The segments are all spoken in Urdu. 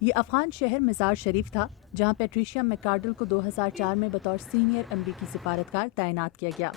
یہ افغان شہر مزار شریف تھا جہاں پیٹریشیا میکارڈل کو 2004 میں بطور سینئر امریکی سفارتکار تعینات کیا گیا۔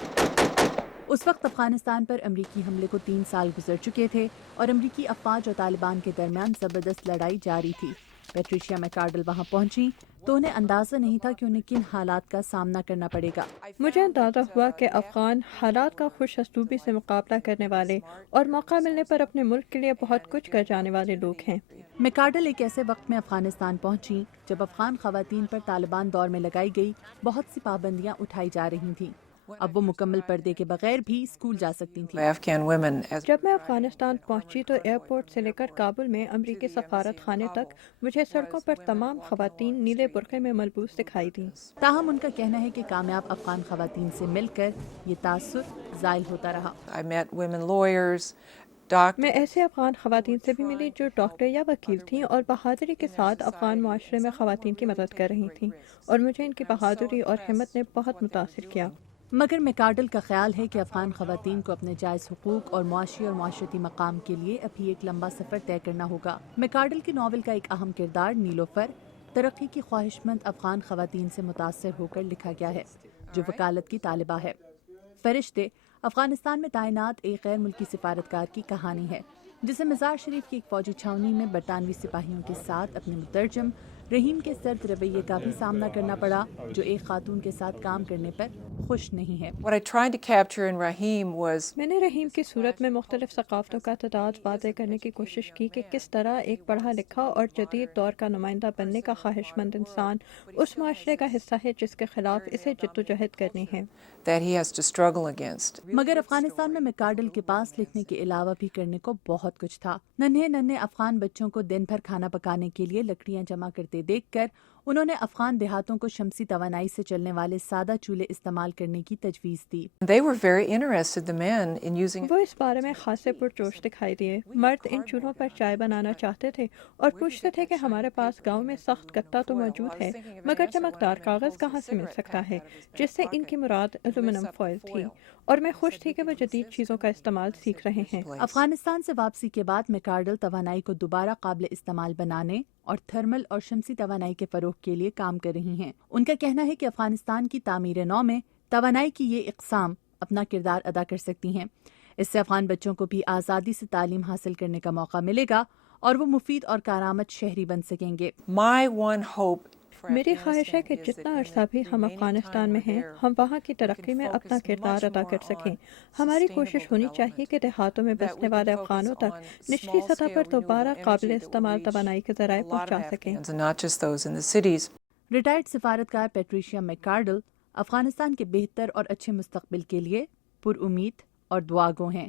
اس وقت افغانستان پر امریکی حملے کو 3 سال گزر چکے تھے اور امریکی افواج اور طالبان کے درمیان زبردست لڑائی جاری تھی۔ پیٹریشیا میکارڈل وہاں پہنچی تو انہیں اندازہ نہیں تھا کہ انہیں کن حالات کا سامنا کرنا پڑے گا۔ مجھے اندازہ ہوا کہ افغان حالات کا خوش اسلوبی سے مقابلہ کرنے والے اور موقع ملنے پر اپنے ملک کے لیے بہت کچھ کر جانے والے لوگ ہیں۔ میکارڈل ایک ایسے وقت میں افغانستان پہنچی جب افغان خواتین پر طالبان دور میں لگائی گئی بہت سی پابندیاں اٹھائی جا رہی تھیں۔ اب وہ مکمل پردے کے بغیر بھی اسکول جا سکتی تھیں۔ جب میں افغانستان پہنچی تو ایئرپورٹ سے لے کر کابل میں امریکی سفارت خانے تک مجھے سڑکوں پر تمام خواتین نیلے برقعے میں ملبوس دکھائی دیں۔ تاہم ان کا کہنا ہے کہ کامیاب افغان خواتین سے مل کر یہ تاثر زائل ہوتا رہا۔ میں ایسے افغان خواتین سے بھی ملی جو ڈاکٹر یا وکیل تھیں اور بہادری کے ساتھ افغان معاشرے میں خواتین کی مدد کر رہی تھیں، اور مجھے ان کی بہادری اور ہمت نے بہت متاثر کیا۔ مگر میکارڈل کا خیال ہے کہ افغان خواتین کو اپنے جائز حقوق اور معاشی اور معاشرتی مقام کے لیے ابھی ایک لمبا سفر طے کرنا ہوگا۔ میکارڈل کے ناول کا ایک اہم کردار نیلوفر، ترقی کی خواہش مند افغان خواتین سے متاثر ہو کر لکھا گیا ہے، جو وکالت کی طالبہ ہے۔ فرشتے افغانستان میں تعینات ایک غیر ملکی سفارتکار کی کہانی ہے، جسے مزار شریف کی ایک فوجی چھاؤنی میں برطانوی سپاہیوں کے ساتھ اپنے مترجم رحیم کے سرد رویے کا بھی سامنا کرنا پڑا، جو ایک خاتون کے ساتھ کام کرنے پر خوش نہیں ہے۔ میں نے رحیم کی صورت میں مختلف ثقافتوں کا تعداد واضح کرنے کی کوشش کی کہ کس طرح ایک پڑھا لکھا اور جدید دور کا نمائندہ بننے کا خواہش مند انسان اس معاشرے کا حصہ ہے جس کے خلاف اسے جدوجہد کرنی ہے۔ مگر افغانستان میں میکارڈل کے پاس لکھنے کے علاوہ بھی کرنے کو بہت کچھ تھا۔ ننھے افغان بچوں کو دن بھر کھانا پکانے کے لیے لکڑیاں جمع کرتے دیکھ کر انہوں نے افغان دیہاتوں کو شمسی توانائی سے چلنے والے سادہ چولہے استعمال کرنے کی تجویز دی۔ وہ اس بارے میں خاصے پرجوش دکھائی دیے۔ مرد ان چولہوں پر چائے بنانا چاہتے تھے اور پوچھتے تھے کہ ہمارے پاس گاؤں میں سخت گتا تو موجود ہے، مگر چمکدار کاغذ کہاں سے مل سکتا ہے، جس سے ان کی مراد ایلومینم فوائل تھی، اور میں خوش تھی کہ وہ جدید چیزوں کا استعمال سیکھ رہے ہیں۔ افغانستان سے واپسی کے بعد میکارڈل توانائی کو دوبارہ قابل استعمال بنانے اور تھرمل اور شمسی توانائی کے فروغ کے لیے کام کر رہی ہیں۔ ان کا کہنا ہے کہ افغانستان کی تعمیر نو میں توانائی کی یہ اقسام اپنا کردار ادا کر سکتی ہیں۔ اس سے افغان بچوں کو بھی آزادی سے تعلیم حاصل کرنے کا موقع ملے گا اور وہ مفید اور کارآمد شہری بن سکیں گے۔ میری خواہش ہے کہ جتنا عرصہ بھی ہم افغانستان میں ہیں، ہم وہاں کی ترقی میں اپنا کردار ادا کر سکیں۔ ہماری کوشش ہونی چاہیے کہ دیہاتوں میں بسنے والے افغانوں تک نچلی سطح پر دوبارہ قابل استعمال توانائی کے ذرائع پہنچا سکیں۔ ریٹائرڈ سفارتکار پیٹریشیا میکارڈل افغانستان کے بہتر اور اچھے مستقبل کے لیے پر امید اور دعا گو ہیں۔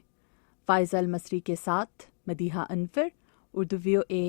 فائزہ المصری کے ساتھ مدیحہ انور، اردو VOA